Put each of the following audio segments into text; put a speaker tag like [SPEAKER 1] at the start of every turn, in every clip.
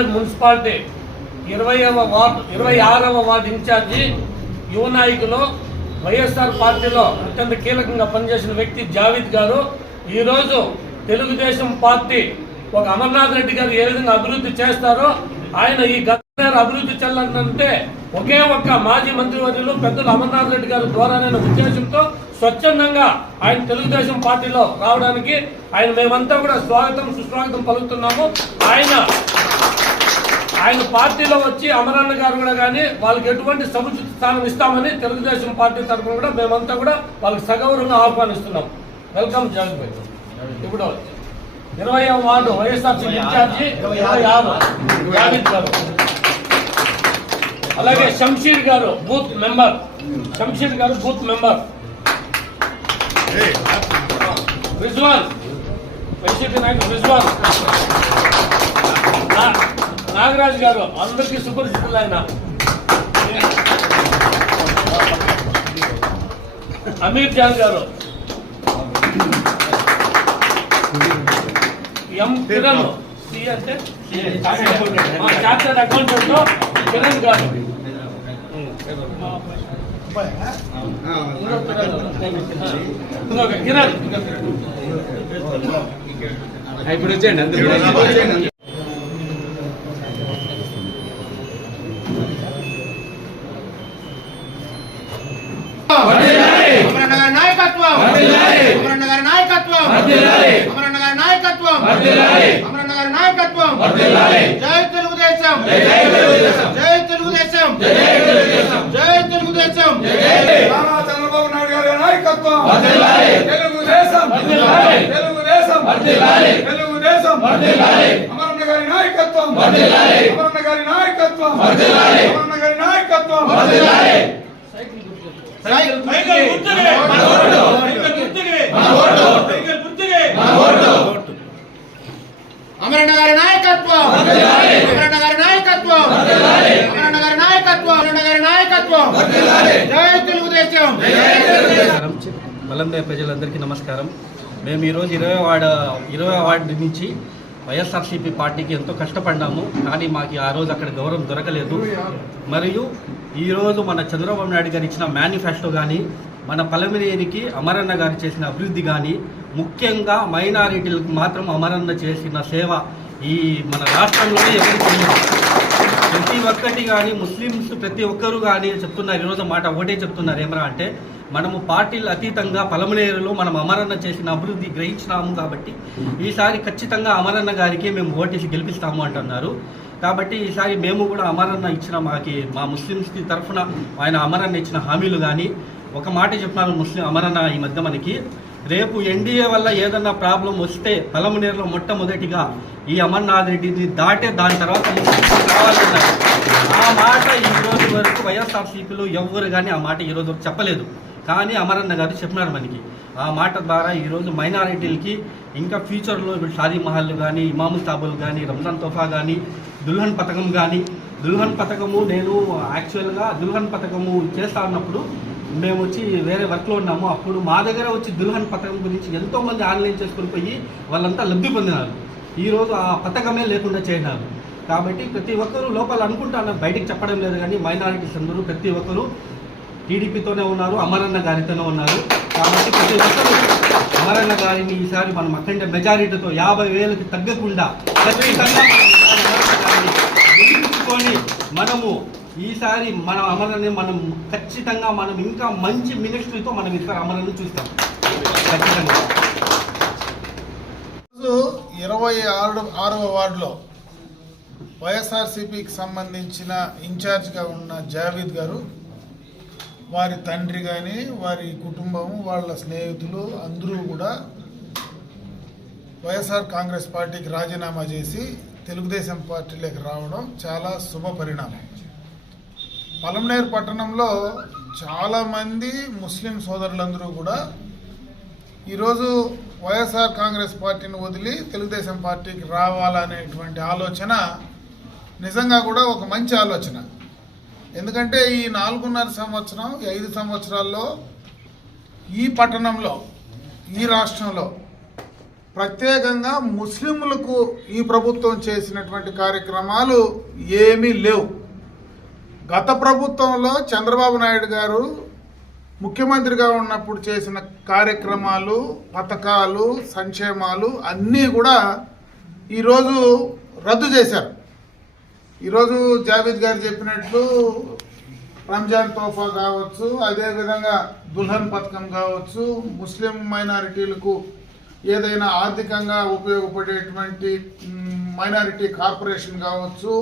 [SPEAKER 1] Karimnagar municipality ఇరవైవ ward ఇరవై ఆరవ వార్డు ఇన్ఛార్జి యువ నాయకులు వైఎస్ఆర్ పార్టీలో అత్యంత కీలకంగా పనిచేసిన వ్యక్తి జావేద్ గారు ఈరోజు తెలుగుదేశం పార్టీ ఒక అమర్నాథ్ రెడ్డి గారు ఏ విధంగా అభివృద్ధి చేస్తారో ఆయన ఈ గత అభివృద్ధి చెల్లంటే ఒకే ఒక్క మాజీ మంత్రివర్యులు పెద్దలు అమర్నాథ్ రెడ్డి గారి ద్వారానే ఉద్దేశంతో స్వచ్ఛందంగా ఆయన తెలుగుదేశం పార్టీలో రావడానికి ఆయన మేమంతా కూడా స్వాగతం సుస్వాగతం పలుకుతున్నాము ఆయన ఆయన పార్టీలో వచ్చి అమరాన్న గారు కూడా కానీ వాళ్ళకి ఎటువంటి సముచిత స్థానం ఇస్తామని తెలుగుదేశం పార్టీ తరఫున కూడా మేమంతా కూడా వాళ్ళకి సగౌరవంగా ఆహ్వానిస్తున్నాం వెల్కమ్ జగన్ భాయ్ ఇప్పుడు ఇరవై వార్డు వైఎస్ఆర్సీ ఇన్ఛార్జి అలాగే శంషీర్ గారు బూత్ మెంబర్ శంషీర్ గారు బూత్ మెంబర్ రిజ్వాన్ వైసీపీ నాయకుడు రిజ్వాన్ నాగరాజు గారు అందరికీ సుపరిచితులు ఆయన అమీర్ జాన్ గారు ఎం కిరణ్ అంటే చార్టెడ్ కిరణ్ గారు కిరణ్ ఇప్పుడు వచ్చేయండి అందరూ
[SPEAKER 2] అమరన్న గారి నాయకత్వం జై తెలుగుదేశం జై తెలుగుదేశం జై తెలుగుదేశం చంద్రబాబు నాయుడు గారి నాయకత్వం
[SPEAKER 1] తెలుగుదేశం తెలుగుదేశం తెలుగుదేశం
[SPEAKER 2] అమరన్న గారి నాయకత్వం అమరన్న గారి నాయకత్వం అమరన్న గారి నాయకత్వం సైకిల్ సైకిల్ గుర్తుకే మన ఓటు సైకిల్ గుర్తుకే మన ఓటు సైకిల్ గుర్తుకే మన ఓటు అమరణ గారి నాయకత్వం అమరణ నాయకత్వం నాయకత్వం
[SPEAKER 1] మలందే ప్రజలందరికీ నమస్కారం మేము ఈరోజు ఇరవై వార్డు ఇరవై వార్డు నుంచి వైఎస్ఆర్సీపీ పార్టీకి ఎంతో కష్టపడ్డాము కానీ మాకు ఆ రోజు అక్కడ గౌరవం దొరకలేదు మరియు ఈరోజు మన చంద్రబాబు నాయుడు గారు ఇచ్చిన మేనిఫెస్టో కానీ మన పలమినేనికి అమరన్న గారు చేసిన అభివృద్ధి కానీ ముఖ్యంగా మైనారిటీలకు మాత్రం అమరన్న చేసిన సేవ ఈ మన రాష్ట్రంలోనే ఎవరికి ప్రతి ఒక్కటి కానీ ముస్లిమ్స్ ప్రతి ఒక్కరు కానీ చెప్తున్నారు ఈరోజు మాట ఒకటే చెప్తున్నారు ఏమరా అంటే మనము పార్టీలు అతీతంగా పలమనేరులో మనం అమరన్న చేసిన అభివృద్ధి గ్రహించినాము కాబట్టి ఈసారి ఖచ్చితంగా అమరన్న గారికి మేము ఓటేసి గెలిపిస్తాము అంటున్నారు కాబట్టి ఈసారి మేము కూడా అమరన్న ఇచ్చిన మాకి మా ముస్లిమ్స్కి తరఫున ఆయన అమరన్న ఇచ్చిన హామీలు కానీ ఒక మాట చెప్పినాను ముస్లిం అమరణ ఈ మధ్య మనకి రేపు ఎన్డీఏ వల్ల ఏదన్నా ప్రాబ్లం వస్తే నీరులో మొట్టమొదటిగా ఈ అమర్నాథ్ రెడ్డిని దాటే దాని తర్వాత కావాలన్నారు ఆ మాట ఈ రోజు వరకు వైఎస్ఆర్సీపీలో ఎవ్వరు కానీ ఆ మాట ఈరోజు రోజు చెప్పలేదు కానీ అమరన్న గారు చెప్పినారు మనకి ఆ మాట ద్వారా ఈరోజు మైనారిటీలకి ఇంకా ఫ్యూచర్లో ఇప్పుడు షాదీ మహల్ కానీ ఇమాముల్ తాబుల్ కానీ రంజాన్ తోఫా కానీ దుల్హన్ పథకం కానీ దుల్హన్ పథకము నేను యాక్చువల్గా దుల్హన్ పథకము చేస్తా ఉన్నప్పుడు మేము వచ్చి వేరే వర్క్లో ఉన్నాము అప్పుడు మా దగ్గర వచ్చి దుల్హన్ పథకం గురించి ఎంతోమంది ఆన్లైన్ చేసుకుని పోయి వాళ్ళంతా లబ్ధి పొందినారు ఈరోజు ఆ పథకమే లేకుండా చేయడారు కాబట్టి ప్రతి ఒక్కరూ లోపల అనుకుంటాను బయటకు చెప్పడం లేదు కానీ మైనారిటీస్ అందరూ ప్రతి ఒక్కరూ టీడీపీతోనే ఉన్నారు అమరన్న గారితోనే ఉన్నారు కాబట్టి ప్రతి ఒక్కరూ అమరన్న గారిని ఈసారి మనం అఖండ మెజారిటీతో యాభై వేలకు తగ్గకుండా మనము ఈసారి మన అమరని మనం ఖచ్చితంగా మనం ఇంకా మంచి మినిస్ట్రీతో మనం ఈసారి అమరను చూస్తాం ఖచ్చితంగా
[SPEAKER 2] ఇరవై ఆరు ఆరవ వార్డులో వైఎస్ఆర్సీపీకి సంబంధించిన ఇన్ఛార్జ్గా ఉన్న జావేద్ గారు వారి తండ్రి కానీ వారి కుటుంబం వాళ్ళ స్నేహితులు అందరూ కూడా వైఎస్ఆర్ కాంగ్రెస్ పార్టీకి రాజీనామా చేసి తెలుగుదేశం పార్టీలోకి రావడం చాలా శుభ పరిణామం పలంనేరు పట్టణంలో చాలామంది ముస్లిం సోదరులందరూ కూడా ఈరోజు వైఎస్ఆర్ కాంగ్రెస్ పార్టీని వదిలి తెలుగుదేశం పార్టీకి రావాలనేటువంటి ఆలోచన నిజంగా కూడా ఒక మంచి ఆలోచన ఎందుకంటే ఈ నాలుగున్నర సంవత్సరం ఈ ఐదు సంవత్సరాల్లో ఈ పట్టణంలో ఈ రాష్ట్రంలో ప్రత్యేకంగా ముస్లింలకు ఈ ప్రభుత్వం చేసినటువంటి కార్యక్రమాలు ఏమీ లేవు గత ప్రభుత్వంలో చంద్రబాబు నాయుడు గారు ముఖ్యమంత్రిగా ఉన్నప్పుడు చేసిన కార్యక్రమాలు పథకాలు సంక్షేమాలు అన్నీ కూడా ఈరోజు రద్దు చేశారు ఈరోజు జావేద్ గారు చెప్పినట్లు రంజాన్ తోఫా కావచ్చు అదేవిధంగా దుల్హన్ పథకం కావచ్చు ముస్లిం మైనారిటీలకు ఏదైనా ఆర్థికంగా ఉపయోగపడేటువంటి మైనారిటీ కార్పొరేషన్ కావచ్చు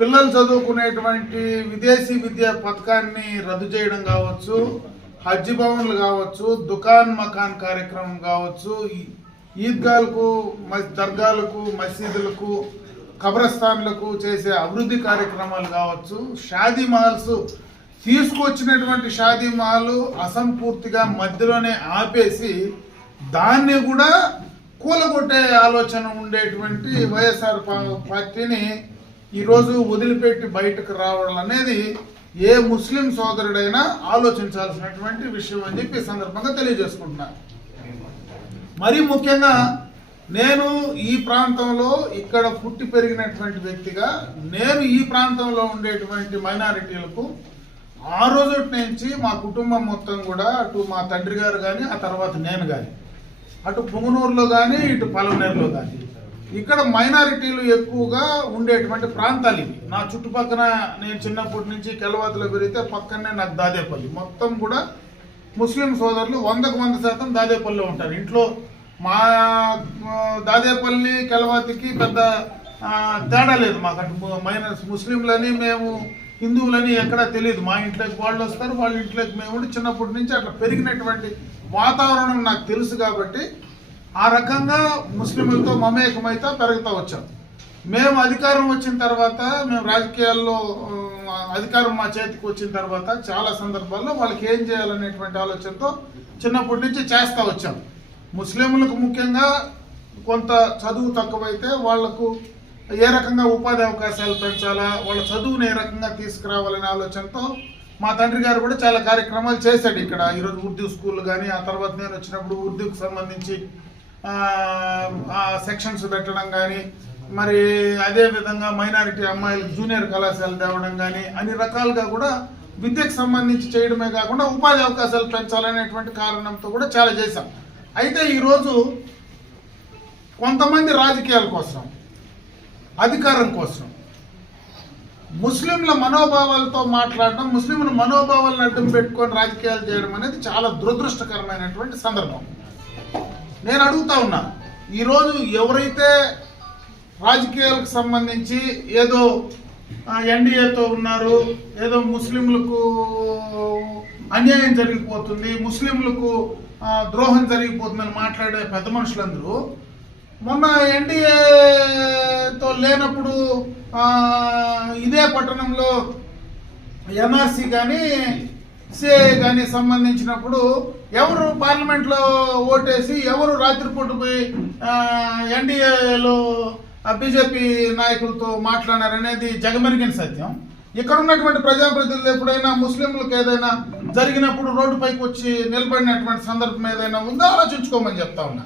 [SPEAKER 2] పిల్లలు చదువుకునేటువంటి విదేశీ విద్య పథకాన్ని రద్దు చేయడం కావచ్చు హజ్ భవన్లు కావచ్చు దుకాన్ మకాన్ కార్యక్రమం కావచ్చు ఈద్గాలకు దర్గాలకు మసీదులకు కబ్రస్థాన్లకు చేసే అభివృద్ధి కార్యక్రమాలు కావచ్చు షాదీ మహల్స్ తీసుకొచ్చినటువంటి షాదీ మహల్ అసంపూర్తిగా మధ్యలోనే ఆపేసి దాన్ని కూడా కూలగొట్టే ఆలోచన ఉండేటువంటి వైఎస్ఆర్ పార్టీని ఈరోజు వదిలిపెట్టి బయటకు రావడం అనేది ఏ ముస్లిం సోదరుడైనా ఆలోచించాల్సినటువంటి విషయం అని చెప్పి సందర్భంగా తెలియజేసుకుంటున్నా మరీ ముఖ్యంగా నేను ఈ ప్రాంతంలో ఇక్కడ పుట్టి పెరిగినటువంటి వ్యక్తిగా నేను ఈ ప్రాంతంలో ఉండేటువంటి మైనారిటీలకు ఆ రోజు నుంచి మా కుటుంబం మొత్తం కూడా అటు మా తండ్రి గారు కానీ ఆ తర్వాత నేను కానీ అటు పుంగనూరులో కానీ ఇటు పలమనేరులో కానీ ఇక్కడ మైనారిటీలు ఎక్కువగా ఉండేటువంటి ప్రాంతాలు ఇవి నా చుట్టుపక్కన నేను చిన్నప్పటి నుంచి కెలవాతులు పెరిగితే పక్కనే నాకు దాదేపల్లి మొత్తం కూడా ముస్లిం సోదరులు వందకు వంద శాతం దాదేపల్లిలో ఉంటారు ఇంట్లో మా దాదేపల్లి కెలవాతికి పెద్ద తేడా లేదు మాకు మైనస్ ముస్లింలని మేము హిందువులని ఎక్కడా తెలియదు మా ఇంట్లోకి వాళ్ళు వస్తారు వాళ్ళ ఇంట్లోకి మేము చిన్నప్పటి నుంచి అట్లా పెరిగినటువంటి వాతావరణం నాకు తెలుసు కాబట్టి ఆ రకంగా ముస్లింలతో మమేకమైతే పెరుగుతూ వచ్చాం మేము అధికారం వచ్చిన తర్వాత మేము రాజకీయాల్లో అధికారం మా చేతికి వచ్చిన తర్వాత చాలా సందర్భాల్లో వాళ్ళకి ఏం చేయాలనేటువంటి ఆలోచనతో చిన్నప్పటి నుంచి చేస్తూ వచ్చాం ముస్లింలకు ముఖ్యంగా కొంత చదువు తక్కువైతే వాళ్లకు ఏ రకంగా ఉపాధి అవకాశాలు పెంచాలా వాళ్ళ చదువుని ఏ రకంగా తీసుకురావాలనే ఆలోచనతో మా తండ్రి గారు కూడా చాలా కార్యక్రమాలు చేశాడు ఇక్కడ ఈరోజు ఉర్దూ స్కూల్ కానీ ఆ తర్వాత నేను వచ్చినప్పుడు ఉర్దూకి సంబంధించి సెక్షన్స్ పెట్టడం కానీ మరి అదేవిధంగా మైనారిటీ అమ్మాయిలు జూనియర్ కళాశాలలు తేవడం కానీ అన్ని రకాలుగా కూడా విద్యకు సంబంధించి చేయడమే కాకుండా ఉపాధి అవకాశాలు పెంచాలనేటువంటి కారణంతో కూడా చాలా చేశాం అయితే ఈరోజు కొంతమంది రాజకీయాల కోసం అధికారం కోసం ముస్లింల మనోభావాలతో మాట్లాడడం ముస్లింల మనోభావాలను అడ్డం పెట్టుకొని రాజకీయాలు చేయడం అనేది చాలా దురదృష్టకరమైనటువంటి సందర్భం నేను అడుగుతా ఉన్నా ఈరోజు ఎవరైతే రాజకీయాలకు సంబంధించి ఏదో ఎన్డీఏతో ఉన్నారు ఏదో ముస్లింలకు అన్యాయం జరిగిపోతుంది ముస్లింలకు ద్రోహం జరిగిపోతుందని మాట్లాడే పెద్ద మనుషులందరూ మొన్న ఎన్డీఏతో లేనప్పుడు ఇదే పట్టణంలో ఎన్ఆర్సీ కానీ సిఐ కానీ సంబంధించినప్పుడు ఎవరు పార్లమెంట్లో ఓటేసి ఎవరు రాత్రిపూట పోయి ఎన్డీఏలో బీజేపీ నాయకులతో మాట్లాడారనేది జగమెరిగిన సత్యం ఇక్కడ ఉన్నటువంటి ప్రజాప్రతినిధులు ఎప్పుడైనా ముస్లింలకు ఏదైనా జరిగినప్పుడు రోడ్డుపైకి వచ్చి నిలబడినటువంటి సందర్భం ఏదైనా ఉందో ఆలోచించుకోమని చెప్తా ఉన్నా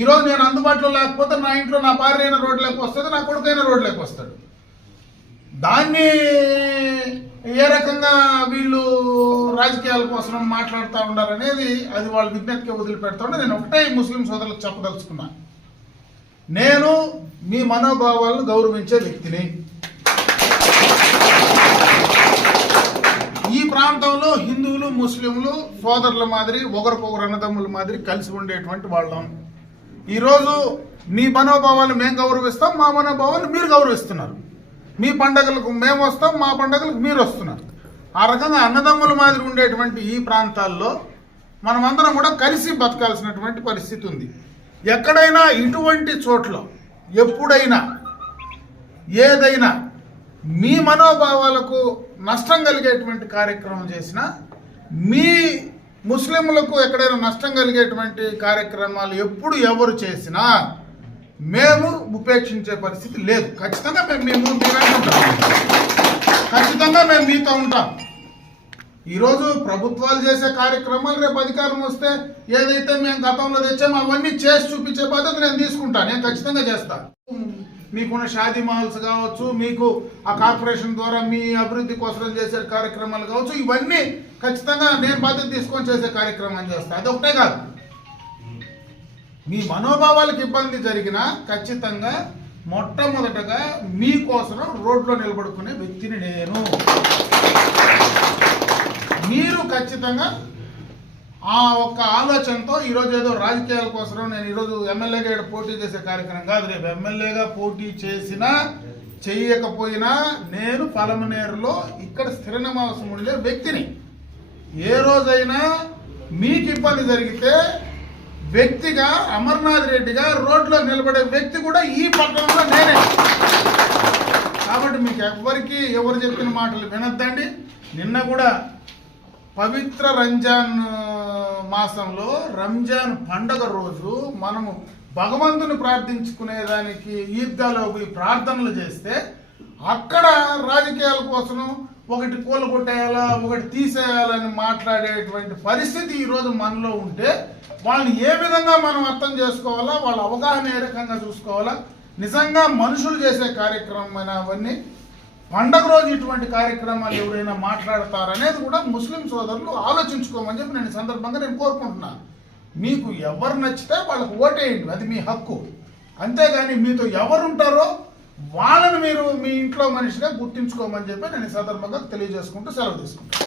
[SPEAKER 2] ఈరోజు నేను అందుబాటులో లేకపోతే నా ఇంట్లో నా భార్య అయిన రోడ్లోకి వస్తుంది నా కొడుకైన రోడ్లోకి వస్తాడు దాన్ని ఏ రకంగా వీళ్ళు రాజకీయాల కోసం మాట్లాడుతూ ఉండాలనేది అది వాళ్ళ విజ్ఞప్తికి వదిలిపెడుతుంటే నేను ఒకటే ముస్లిం సోదరులకు చెప్పదలుచుకున్నా నేను మీ మనోభావాలను గౌరవించే వ్యక్తిని ఈ ప్రాంతంలో హిందువులు ముస్లింలు సోదరుల మాదిరి ఒకరికొకరు అన్నదమ్ముల మాదిరి కలిసి ఉండేటువంటి వాళ్ళం ఈరోజు మీ మనోభావాలు మేము గౌరవిస్తాం మా మనోభావాలను మీరు గౌరవిస్తున్నారు మీ పండగలకు మేము వస్తాం మా పండగలకు మీరు వస్తున్నారు ఆ రకంగా అన్నదమ్ముల మాదిరి ఉండేటువంటి ఈ ప్రాంతాల్లో మనమందరం కూడా కలిసి బతకాల్సినటువంటి పరిస్థితి ఉంది ఎక్కడైనా ఇటువంటి చోట్ల ఎప్పుడైనా ఏదైనా మీ మనోభావాలకు నష్టం కలిగేటువంటి కార్యక్రమం చేసినా మీ ముస్లింలకు ఎక్కడైనా నష్టం కలిగేటువంటి కార్యక్రమాలు ఎప్పుడు ఎవరు చేసినా మేము ఉపేక్షించే పరిస్థితి లేదు ఖచ్చితంగా మేము మీ ముందు మీరే ఉంటాం ఖచ్చితంగా మేము మీతో ఉంటాం ఈరోజు ప్రభుత్వాలు చేసే కార్యక్రమాలు రేపు అధికారం వస్తే ఏదైతే మేము గతంలో తెచ్చామో అవన్నీ చేసి చూపించే పద్ధతి నేను తీసుకుంటా నేను ఖచ్చితంగా చేస్తా మీకున్న షాదీ మహల్స్ కావచ్చు మీకు ఆ కార్పొరేషన్ ద్వారా మీ అభివృద్ధి కోసం చేసే కార్యక్రమాలు కావచ్చు ఇవన్నీ ఖచ్చితంగా నేను బాధ్యత తీసుకొని చేసే కార్యక్రమం చేస్తాను ఒకటే కాదు మీ మనోభావాలకు ఇబ్బంది జరిగినా ఖచ్చితంగా మొట్టమొదటగా మీకోసం రోడ్లో నిలబడుకునే వ్యక్తిని నేను మీరు ఖచ్చితంగా ఆ ఒక్క ఆలోచనతో ఈరోజు ఏదో రాజకీయాల కోసం నేను ఈరోజు ఎమ్మెల్యేగా ఇక్కడ పోటీ చేసే కార్యక్రమం కాదు రేపు ఎమ్మెల్యేగా పోటీ చేసినా చేయకపోయినా నేను పలమనేరులో ఇక్కడ స్థిర నివాసం ఉండే వ్యక్తిని ఏ రోజైనా మీకు ఇబ్బంది జరిగితే వ్యక్తిగా అమర్నాథ్ రెడ్డిగా రోడ్లో నిలబడే వ్యక్తి కూడా ఈ పట్టణంలో నేనే కాబట్టి మీకు ఎవరికి ఎవరు చెప్పిన మాటలు వినొద్దండి నిన్న కూడా పవిత్ర రంజాన్ మాసంలో రంజాన్ పండగ రోజు మనము భగవంతుని ప్రార్థించుకునేదానికి ఈద్గాలో ప్రార్థనలు చేస్తే అక్కడ రాజకీయాల కోసం ఒకటి కూలగొట్టేయాలా ఒకటి తీసేయాలని మాట్లాడేటువంటి పరిస్థితి ఈరోజు మనలో ఉంటే వాళ్ళని ఏ విధంగా మనం అర్థం చేసుకోవాలా వాళ్ళ అవగాహన ఏ రకంగా చూసుకోవాలా నిజంగా మనుషులు చేసే కార్యక్రమమైన అవన్నీ పండగ రోజు ఇటువంటి కార్యక్రమాలు ఎవరైనా మాట్లాడతారనేది కూడా ముస్లిం సోదరులు ఆలోచించుకోమని చెప్పి నేను సందర్భంగా నేను కోరుకుంటున్నాను మీకు ఎవరు నచ్చితే వాళ్ళకు ఓటేయండి అది మీ హక్కు అంతేగాని మీతో ఎవరుంటారో వాళ్ళని మీరు మీ ఇంట్లో మనిషిగా గుర్తించుకోమని చెప్పి నేను సందర్భంగా తెలియజేసుకుంటూ సెలవు తీసుకుంటాను